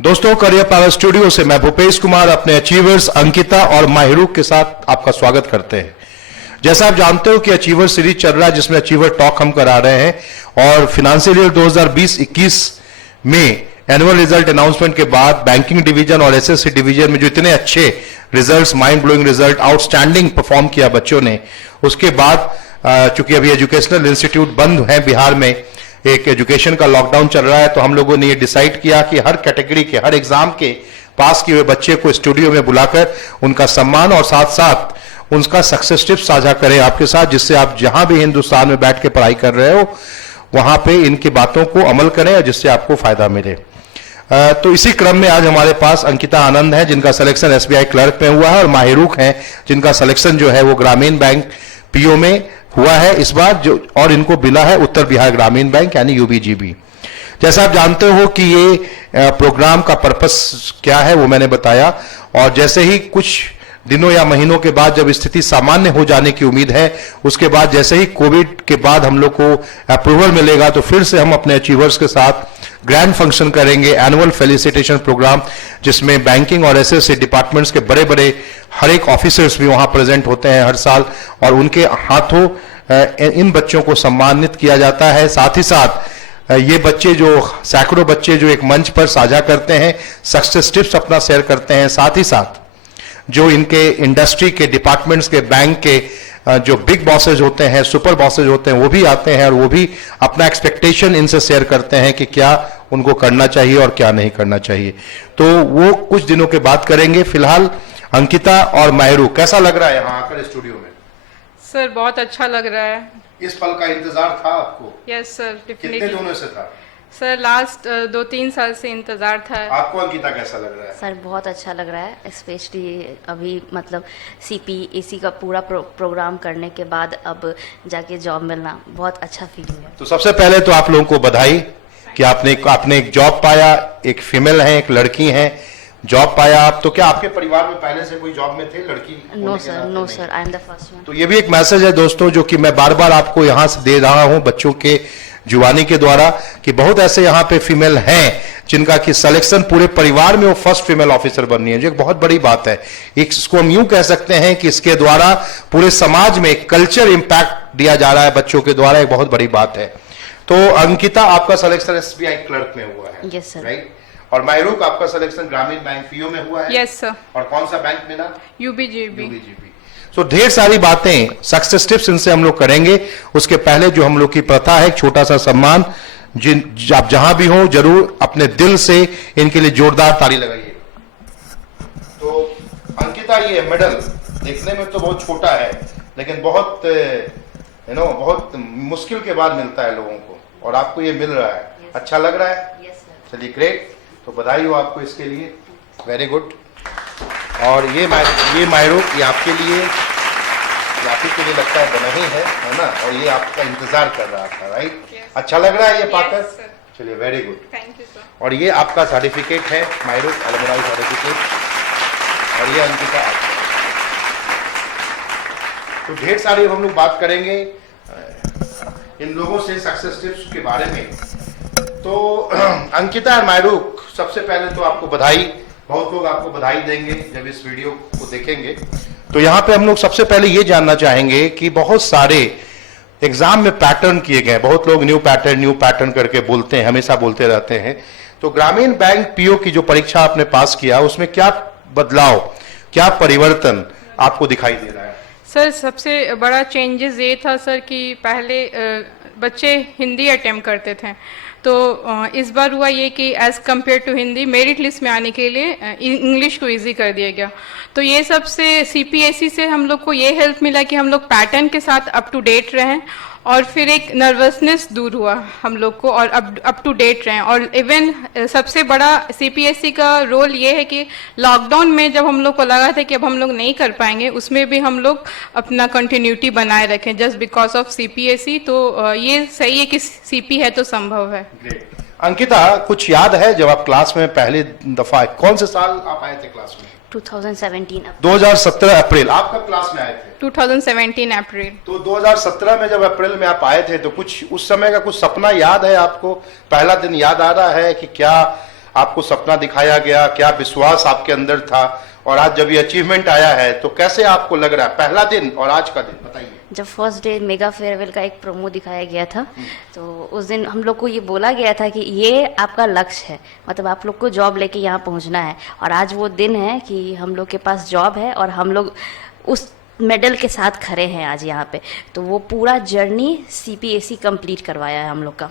दोस्तों, career power studio से मैं भूपेश कुमार अपने अचीवर्स अंकिता और माहिरूक के साथ आपका स्वागत करते हैं। जैसा आप जानते हो कि अचीवर सीरीज चल रहा है जिसमें अचीवर टॉक हम करा रहे हैं और फाइनेंशियल ईयर 2020-21 में एनुअल रिजल्ट अनाउंसमेंट के बाद बैंकिंग डिवीजन और एसएससी डिवीजन में जो इतने अच्छे results, mind blowing result, outstanding perform किया बच्चों ने, उसके बाद चूंकि अभी एजुकेशनल इंस्टीट्यूट बंद है बिहार में, एक एजुकेशन का लॉकडाउन चल रहा है, तो हम लोगों ने ये डिसाइड किया कि हर कैटेगरी के, हर एग्जाम के पास किए हुए बच्चे को स्टूडियो में बुलाकर उनका सम्मान और साथ साथ उनका सक्सेस टिप्स साझा करें आपके साथ, जिससे आप जहां भी हिंदुस्तान में बैठ के पढ़ाई कर रहे हो वहां पे इनकी बातों को अमल करें और जिससे आपको फायदा मिले। तो इसी क्रम में आज हमारे पास अंकिता आनंद है जिनका सिलेक्शन एसबीआई क्लर्क में हुआ है, और माहिरूक हैं जिनका सिलेक्शन जो है वो ग्रामीण बैंक पीओ में हुआ है इस बार, जो और इनको मिला है उत्तर बिहार ग्रामीण बैंक यानी यूबीजीबी। जैसा आप जानते हो कि ये प्रोग्राम का पर्पस क्या है वो मैंने बताया, और जैसे ही कुछ दिनों या महीनों के बाद जब स्थिति सामान्य हो जाने की उम्मीद है, उसके बाद जैसे ही कोविड के बाद हम लोग को अप्रूवल मिलेगा तो फिर से हम अपने अचीवर्स के साथ ग्रैंड फंक्शन करेंगे, एनुअल फेलिसिटेशन प्रोग्राम, जिसमें बैंकिंग और एसएससी डिपार्टमेंट्स के बड़े बड़े हर एक ऑफिसर्स भी वहां प्रेजेंट होते हैं हर साल, और उनके हाथों इन बच्चों को सम्मानित किया जाता है। साथ ही साथ ये बच्चे जो सैकड़ों बच्चे जो एक मंच पर साझा करते हैं, सक्सेस टिप्स अपना शेयर करते हैं, साथ ही साथ जो इनके इंडस्ट्री के डिपार्टमेंट्स के, बैंक के जो बिग बॉसेज होते हैं, सुपर बॉसेज होते हैं, वो भी आते हैं और वो भी अपना एक्सपेक्टेशन इनसे शेयर करते हैं कि क्या उनको करना चाहिए और क्या नहीं करना चाहिए। तो वो कुछ दिनों के बाद करेंगे। फिलहाल अंकिता और माहिरूक, कैसा लग रहा है यहाँ आकर स्टूडियो में? सर बहुत अच्छा लग रहा है। इस पल का इंतजार था आपको? यस सर, कितने दिनों से था? सर लास्ट 2-3 साल से इंतजार था। आपको अंकिता कैसा लग रहा है? सर बहुत अच्छा लग रहा है, स्पेशली अभी मतलब सीपीएससी का पूरा प्रोग्राम करने के बाद अब जाके जॉब मिलना बहुत अच्छा फीलिंग है। तो सबसे पहले तो आप लोगों को बधाई कि आपने एक जॉब पाया, एक फीमेल है, एक लड़की है, जॉब पाया आप। तो क्या आपके परिवार में पहले से कोई जॉब में थे लड़की? No sir, I am the first one. तो ये भी एक मैसेज है दोस्तों जो कि मैं बार बार आपको यहाँ से दे रहा हूँ बच्चों के जुबानी के द्वारा, कि बहुत ऐसे यहाँ पे फीमेल हैं जिनका कि सिलेक्शन पूरे परिवार में वो फर्स्ट फीमेल ऑफिसर बननी है, जो एक बहुत बड़ी बात है। इसको हम यूं कह सकते हैं कि इसके द्वारा पूरे समाज में एक कल्चर इंपैक्ट दिया जा रहा है बच्चों के द्वारा, एक बहुत बड़ी बात है। तो अंकिता, आपका सिलेक्शन एसबीआई क्लर्क में हुआ है? Yes sir. राइट। और माहिरूक, आपका सिलेक्शन ग्रामीण बैंक पीओ में हुआ है? Yes sir. और कौन सा बैंक मिला? यूबीजीबी। तो ढेर सारी बातें, सक्सेस टिप्स इनसे हम लोग करेंगे। उसके पहले जो हम लोग की प्रथा है, छोटा सा सम्मान, आप जहां भी हो जरूर अपने दिल से इनके लिए जोरदार ताली लगाइए। तो अंकिता, ये मेडल देखने में तो बहुत छोटा है, लेकिन बहुत बहुत मुश्किल के बाद मिलता है लोगों को, और आपको ये मिल रहा है। अच्छा लग रहा है? Yes sir. चलिए, ग्रेट। तो बधाई हो आपको इसके लिए, वेरी गुड। और ये माहिरूक, ये आपके लिए, आप ही के लिए लगता है बना ही है ना, और ये आपका इंतजार कर रहा था, राइट? अच्छा लग रहा है ये पाकर? चलिए, very good, thank you sir. और ये आपका सर्टिफिकेट है माहिरूक, अलुमनाई सर्टिफिकेट, और ये अंकिता आपका। तो ढेर सारी हम लोग बात करेंगे इन लोगों से सक्सेस टिप्स के बारे में। तो अंकिता और माहिरूक, सबसे पहले तो आपको बधाई। बहुत लोग आपको बधाई देंगे जब इस वीडियो को देखेंगे। तो यहाँ पे हम लोग सबसे पहले ये जानना चाहेंगे कि बहुत सारे एग्जाम में पैटर्न किए गए, बहुत लोग न्यू पैटर्न करके बोलते हैं, हमेशा बोलते रहते हैं। तो ग्रामीण बैंक पीओ की जो परीक्षा आपने पास किया, उसमें क्या बदलाव, क्या परिवर्तन आपको दिखाई दे रहा है? सर सबसे बड़ा चेंजेस ये था सर कि पहले बच्चे हिंदी अटेम्प्ट करते थे, तो इस बार हुआ ये कि as compare to Hindi merit list में आने के लिए इंग्लिश को इजी कर दिया गया। तो ये सबसे सीपीएससी से हम लोग को ये हेल्प मिला कि हम लोग पैटर्न के साथ अप टू डेट रहें, और फिर एक नर्वसनेस दूर हुआ हम लोग को, और अप टू डेट रहें। और इवन सबसे बड़ा सीपीएससी का रोल ये है कि लॉकडाउन में जब हम लोग को लगा था कि अब हम लोग नहीं कर पाएंगे, उसमें भी हम लोग अपना कंटिन्यूटी बनाए रखें जस्ट बिकॉज ऑफ सीपीएससी। तो ये सही है कि सीपी है तो संभव है। अंकिता, कुछ याद है जब आप क्लास में पहली दफा, कौन से साल आप आए थे क्लास में? 2017 अप्रैल। आप कब क्लास में आए थे? 2017 अप्रैल। तो 2017 में जब अप्रैल में आप आए थे, तो कुछ उस समय का कुछ सपना याद है आपको? पहला दिन याद आ रहा है कि क्या आपको सपना दिखाया गया, क्या विश्वास आपके अंदर था, और आज जब ये अचीवमेंट आया है तो कैसे आपको लग रहा है पहला दिन और आज का दिन बताइए। जब फर्स्ट डे मेगा फेयरवेल का एक प्रोमो दिखाया गया था तो उस दिन हम लोग को ये बोला गया था कि ये आपका लक्ष्य है, मतलब आप लोग को जॉब लेके यहाँ पहुँचना है, और आज वो दिन है कि हम लोग के पास जॉब है और हम लोग उस मेडल के साथ खड़े हैं आज यहाँ पे। तो वो पूरा जर्नी सीपीएसई कंप्लीट करवाया है हम लोग का,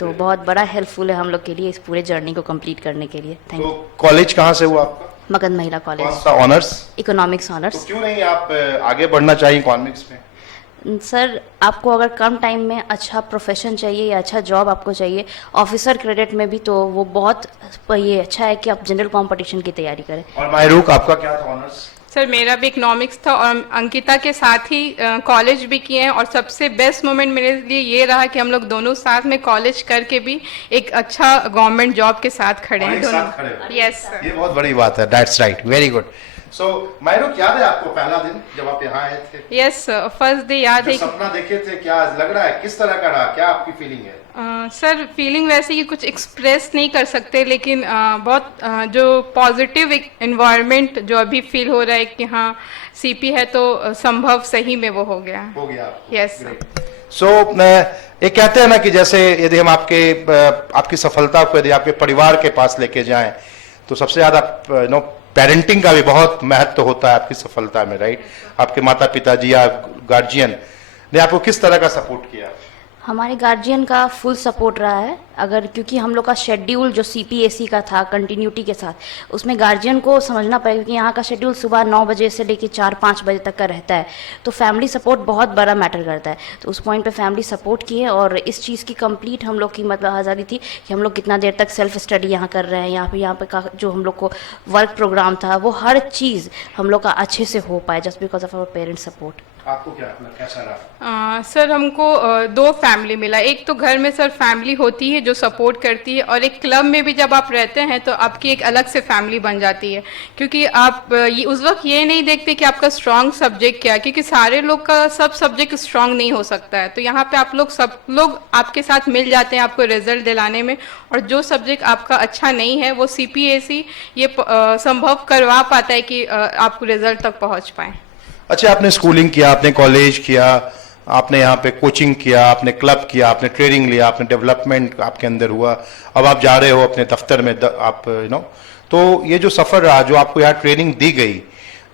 तो बहुत बड़ा हेल्पफुल है हम लोग के लिए इस पूरे जर्नी को कंप्लीट करने के लिए। थैंक तो यू। कॉलेज कहाँ से हुआ आपका? मगध महिला कौन कॉलेज, सा ऑनर्स? इकोनॉमिक्स तो ऑनर्स। क्यों नहीं आप आगे बढ़ना चाहिए इकोनॉमिक्स में? सर आपको अगर कम टाइम में अच्छा प्रोफेशन चाहिए या अच्छा जॉब आपको चाहिए ऑफिसर क्रेडिट में भी, तो वो बहुत ये अच्छा है कि आप जनरल कंपटीशन की तैयारी करें। और माहरूक आपका क्या था ऑनर्स? सर मेरा भी इकोनॉमिक्स था और अंकिता के साथ ही कॉलेज भी किए हैं, और सबसे बेस्ट मोमेंट मेरे लिए ये रहा कि हम लोग दोनों साथ में कॉलेज करके भी एक अच्छा गवर्नमेंट जॉब के साथ खड़े और हैं एक साथ दोनों। खड़े हो। Yes sir. ये बहुत बड़ी बात है। That's right, very good. So Mahrukh, याद है आपको पहला दिन जब आप यहाँ आए थे? यस फर्स्ट डे याद जो है। सपना देखे थे, क्या लग रहा है, किस तरह का रहा, क्या आपकी फीलिंग है? सर फीलिंग वैसे कि कुछ एक्सप्रेस नहीं कर सकते, लेकिन बहुत जो पॉजिटिव इन्वायरमेंट जो अभी फील हो रहा है कि हाँ सीपी है तो संभव सही में वो हो गया। हो गया आपको? यस। सो ये कहते हैं ना कि जैसे यदि हम आपकी सफलता को यदि आपके परिवार के पास लेके जाएं तो सबसे ज्यादा पेरेंटिंग का भी बहुत महत्व होता है आपकी सफलता में, राइट? आपके माता पिता जी या गार्जियन ने आपको किस तरह का सपोर्ट किया? हमारे गार्जियन का फुल सपोर्ट रहा है, अगर क्योंकि हम लोग का शेड्यूल जो सीपीएसई का था कंटिन्यूटी के साथ, उसमें गार्जियन को समझना पड़ेगा कि यहाँ का शेड्यूल सुबह 9 बजे से लेकर 4-5 बजे तक का रहता है, तो फैमिली सपोर्ट बहुत बड़ा मैटर करता है। तो उस पॉइंट पे फैमिली सपोर्ट की है, और इस चीज़ की कंप्लीट हम लोग की मतलब आज़ादी थी कि हम लोग कितना देर तक सेल्फ स्टडी यहाँ कर रहे हैं, यहाँ पे का जो हम लोग को वर्क प्रोग्राम था वो हर चीज़ हम लोग का अच्छे से हो पाए just because of our parents support. आपको क्या कैसा रहा? सर हमको दो फैमिली मिला। एक तो घर में सर फैमिली होती है जो सपोर्ट करती है, और एक क्लब में भी जब आप रहते हैं तो आपकी एक अलग से फैमिली बन जाती है, क्योंकि आप उस वक्त ये नहीं देखते कि आपका स्ट्रांग सब्जेक्ट क्या है, क्योंकि सारे लोग का सब सब्जेक्ट स्ट्रांग नहीं हो सकता है। तो यहाँ पे आप लोग सब लोग आपके साथ मिल जाते हैं आपको रिजल्ट दिलाने में, और जो सब्जेक्ट आपका अच्छा नहीं है वो सीपीएसई ये संभव करवा पाता है कि आप रिजल्ट तक पहुँच पाए। अच्छा, आपने स्कूलिंग किया, आपने कॉलेज किया, आपने यहाँ पे कोचिंग किया, आपने क्लब किया, आपने ट्रेनिंग लिया, आपने डेवलपमेंट आपके अंदर हुआ, अब आप जा रहे हो अपने दफ्तर में आप तो ये जो सफर रहा, जो आपको यहाँ ट्रेनिंग दी गई,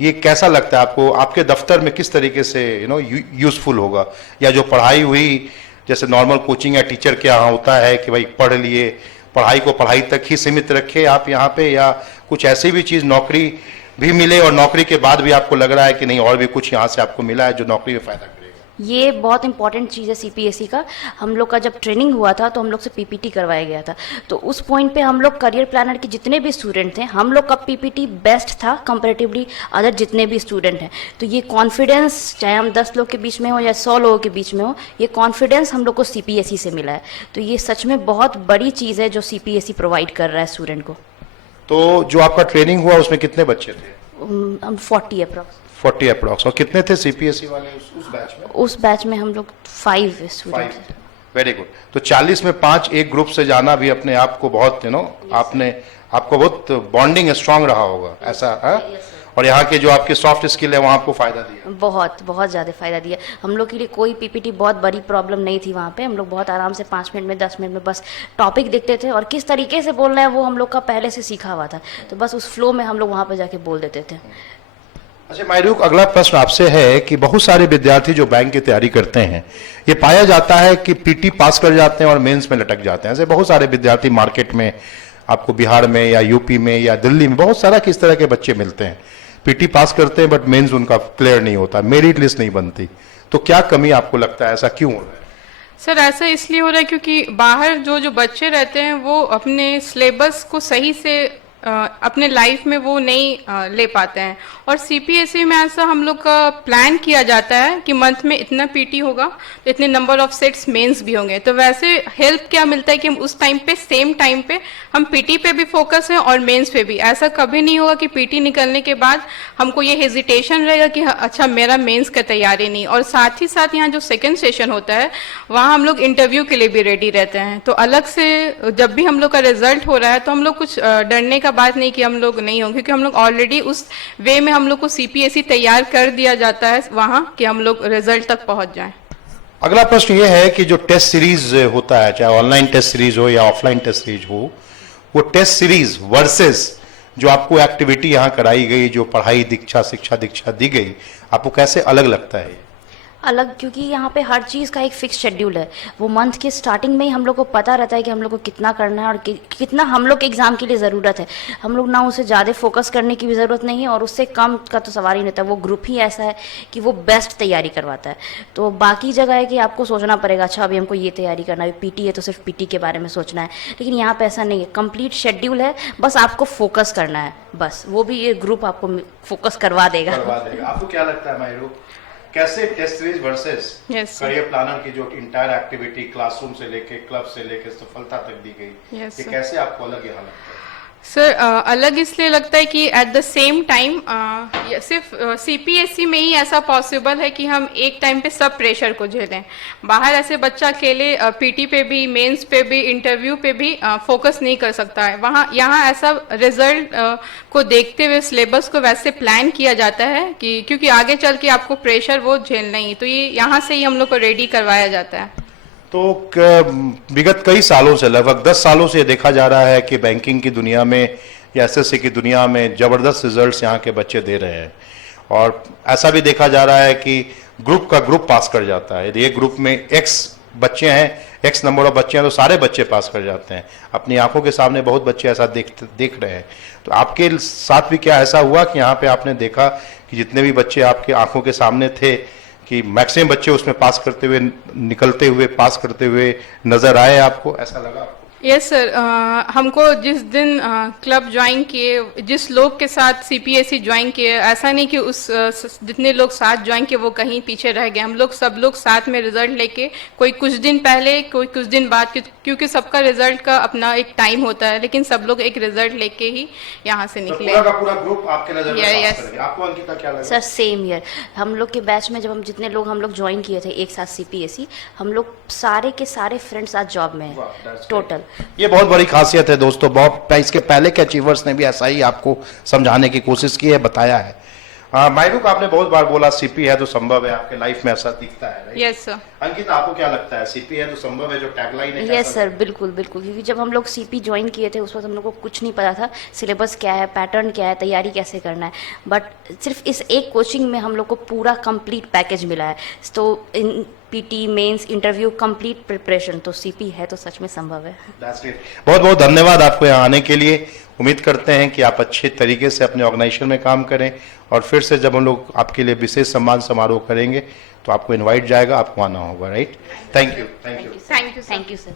ये कैसा लगता है आपको? आपके दफ्तर में किस तरीके से यूजफुल होगा? या जो पढ़ाई हुई, जैसे नॉर्मल कोचिंग या टीचर के यहाँ होता है कि भाई पढ़ लिए, पढ़ाई को पढ़ाई तक ही सीमित रखे आप यहाँ पे, या कुछ ऐसी भी चीज नौकरी भी मिले और नौकरी के बाद भी आपको लग रहा है कि नहीं और भी कुछ यहाँ से आपको मिला है जो नौकरी में फायदा करेगा? ये बहुत इंपॉर्टेंट चीज़ है सीपीएसई का। हम लोग का जब ट्रेनिंग हुआ था तो हम लोग से पीपीटी करवाया गया था, तो उस पॉइंट पे हम लोग करियर प्लानर के जितने भी स्टूडेंट थे हम लोग का पीपीटी बेस्ट था कंपैरेटिवली अदर जितने भी स्टूडेंट हैं। तो ये कॉन्फिडेंस, चाहे हम 10 लोग के बीच में हो या 100 लोगों के बीच में हो, ये कॉन्फिडेंस हम लोग को सीपीएसई से मिला है। तो ये सच में बहुत बड़ी चीज़ है जो सीपीएसई प्रोवाइड कर रहा है स्टूडेंट को। तो जो आपका ट्रेनिंग हुआ उसमें कितने बच्चे थे? 40 अप्रॉक्स। 40 अप्रॉक्स। और कितने थे सीपीएसई वाले उस बैच में? उस बैच में हम लोग 5 स्टूडेंट। Very good. तो 40 में 5 एक ग्रुप से जाना भी अपने आप को बहुत आपको बहुत बॉन्डिंग स्ट्रांग रहा होगा, ऐसा है? और यहाँ के जो आपके सॉफ्ट स्किल है वहाँ आपको फायदा दिया? बहुत बहुत ज़्यादा फायदा दिया। हम लोग के लिए कोई पीपीटी बहुत बड़ी प्रॉब्लम नहीं थी वहाँ पे। हम लोग बहुत आराम से 5 मिनट में 10 मिनट में बस टॉपिक देखते थे, और किस तरीके से बोलना है वो हम लोग का पहले से सीखा हुआ था, तो बस उस फ्लो में हम लोग वहाँ पे जाके बोल देते थे। अच्छा माहरूक, अगला प्रश्न आपसे है कि बहुत सारे विद्यार्थी जो बैंक की तैयारी करते हैं, ये पाया जाता है कि पीटी पास कर जाते हैं और मेंस में लटक जाते हैं। ऐसे बहुत सारे विद्यार्थी मार्केट में, आपको बिहार में या यूपी में या दिल्ली में बहुत सारा किस तरह के बच्चे मिलते हैं, पीटी पास करते हैं बट मेंस उनका क्लियर नहीं होता, मेरिट लिस्ट नहीं बनती। तो क्या कमी आपको लगता है, ऐसा क्यों हो रहा है? सर ऐसा इसलिए हो रहा है क्योंकि बाहर जो बच्चे रहते हैं वो अपने सिलेबस को सही से अपने लाइफ में वो नहीं ले पाते हैं। और सीपीएसई में ऐसा हम लोग का प्लान किया जाता है कि मंथ में इतना पीटी होगा तो इतने नंबर ऑफ सेट्स मेंस भी होंगे। तो वैसे हेल्प क्या मिलता है कि हम उस टाइम पे सेम टाइम पे हम पीटी पे भी फोकस है और मेंस पे भी। ऐसा कभी नहीं होगा कि पीटी निकलने के बाद हमको ये हेजिटेशन रहेगा कि अच्छा मेरा मेंस का तैयारी नहीं। और साथ ही साथ यहाँ जो सेकेंड सेशन होता है वहाँ हम लोग इंटरव्यू के लिए भी रेडी रहते हैं। तो अलग से जब भी हम लोग का रिजल्ट हो रहा है तो हम लोग कुछ डरने का बात नहीं कि हम लोग नहीं होंगे, क्योंकि हम लोग ऑलरेडी उस वे में हम लोग को सीपीएसई तैयार कर दिया जाता है वहाँ कि हम लोग रिजल्ट तक पहुँच जाएं। अगला प्रश्न ये है कि जो टेस्ट सीरीज होता है, चाहे ऑनलाइन टेस्ट सीरीज हो या ऑफलाइन टेस्ट सीरीज हो, वो टेस्ट सीरीज वर्सेस जो आपको एक्टिविटी यहाँ कराई गई, जो पढ़ाई दीक्षा शिक्षा दीक्षा दी गई, आपको कैसे अलग लगता है? अलग, क्योंकि यहाँ पे हर चीज़ का एक फिक्स शेड्यूल है। वो मंथ के स्टार्टिंग में ही हम लोग को पता रहता है कि हम लोग को कितना करना है और कितना हम लोग के एग्ज़ाम के लिए ज़रूरत है। हम लोग ना उसे ज़्यादा फोकस करने की भी ज़रूरत नहीं है और उससे कम का तो सवाल ही नहीं था। वो ग्रुप ही ऐसा है कि वो बेस्ट तैयारी करवाता है। तो बाकी जगह है कि आपको सोचना पड़ेगा, अच्छा अभी हमको ये तैयारी करना है, अभी पीटी है तो सिर्फ पीटी के बारे में सोचना है। लेकिन यहाँ पे ऐसा नहीं है, कंप्लीट शेड्यूल है, बस आपको फोकस करना है, बस वो भी ये ग्रुप आपको फोकस करवा देगा। आपको क्या लगता है माहिरू, कैसे test series versus career planner की जो इंटायर एक्टिविटी क्लासरूम से लेके क्लब से लेके सफलता तक दी गई, ये कैसे आपको अलग यहाँ लगता है? सर अलग इसलिए लगता है कि एट द सेम टाइम सिर्फ सीपीएसई में ही ऐसा पॉसिबल है कि हम एक टाइम पे सब प्रेशर को झेलें। बाहर ऐसे बच्चा अकेले पीटी पे भी, मेंस पे भी, इंटरव्यू पे भी फोकस नहीं कर सकता है। वहाँ यहाँ ऐसा रिजल्ट को देखते हुए सिलेबस को वैसे प्लान किया जाता है कि क्योंकि आगे चल के आपको प्रेशर वो झेलना ही, तो ये यहाँ से ही हम लोग को रेडी करवाया जाता है। तो विगत कई सालों से, लगभग 10 सालों से देखा जा रहा है कि बैंकिंग की दुनिया में या एसएससी की दुनिया में जबरदस्त रिजल्ट्स यहाँ के बच्चे दे रहे हैं। और ऐसा भी देखा जा रहा है कि ग्रुप का ग्रुप पास कर जाता है। यदि एक ग्रुप में एक्स बच्चे हैं, एक्स नंबर ऑफ बच्चे हैं, तो सारे बच्चे पास कर जाते हैं। अपनी आंखों के सामने बहुत बच्चे ऐसा देख रहे हैं। तो आपके साथ भी क्या ऐसा हुआ कि यहाँ पे आपने देखा कि जितने भी बच्चे आपके आंखों के सामने थे कि मैक्सिमम बच्चे उसमें पास करते हुए, निकलते हुए, पास करते हुए नजर आए, आपको ऐसा लगा आपको? यस सर, हमको जिस दिन क्लब ज्वाइन किए, जिस लोग के साथ सीपीएसई ज्वाइन किए, ऐसा नहीं कि उस जितने लोग साथ ज्वाइन किए वो कहीं पीछे रह गए। हम लोग सब लोग साथ में रिजल्ट लेके, कोई कुछ दिन पहले, कोई कुछ दिन बाद, क्योंकि सबका रिजल्ट का अपना एक टाइम होता है, लेकिन सब लोग एक रिजल्ट लेके ही यहाँ से निकले। पूरा का पूरा ग्रुप आपके नजर में पास करेगा। आपको अंकिता क्या लगा? सर सेम ईयर हम लोग के बैच में जब हम जितने लोग हम लोग ज्वाइन किए थे एक साथ सीपीएसई, हम लोग सारे के सारे फ्रेंड्स आज जॉब में हैं टोटल। ये बहुत बड़ी खासियत है दोस्तों। बहुत इसके पहले के अचीवर्स ने भी ऐसा ही आपको समझाने की कोशिश की है, बताया है। मायरू को आपने बहुत बार बोला सीपी है तो संभव है, आपके लाइफ में ऐसा दिखता है। Yes sir. अंकिता आपको क्या लगता है, सीपी है तो संभव है जो टैगलाइन है? यस सर, बिल्कुल बिल्कुल, क्योंकि जब हम लोग सीपी ज्वाइन किए थे उस वक्त हम लोग को कुछ नहीं पता था सिलेबस क्या है, पैटर्न क्या है, तैयारी कैसे करना है। बट सिर्फ इस एक कोचिंग में हम लोग को पूरा कंप्लीट पैकेज मिला है। तो इन PT, mains, interview, complete preparation, तो सीपी है तो सच में संभव है। बहुत बहुत धन्यवाद आपको यहाँ आने के लिए। उम्मीद करते हैं कि आप अच्छे तरीके से अपने ऑर्गेनाइजेशन में काम करें और फिर से जब हम लोग आपके लिए विशेष सम्मान समारोह करेंगे तो आपको इनवाइट जाएगा, आपको आना होगा। Right? Thank you, thank you, thank you sir.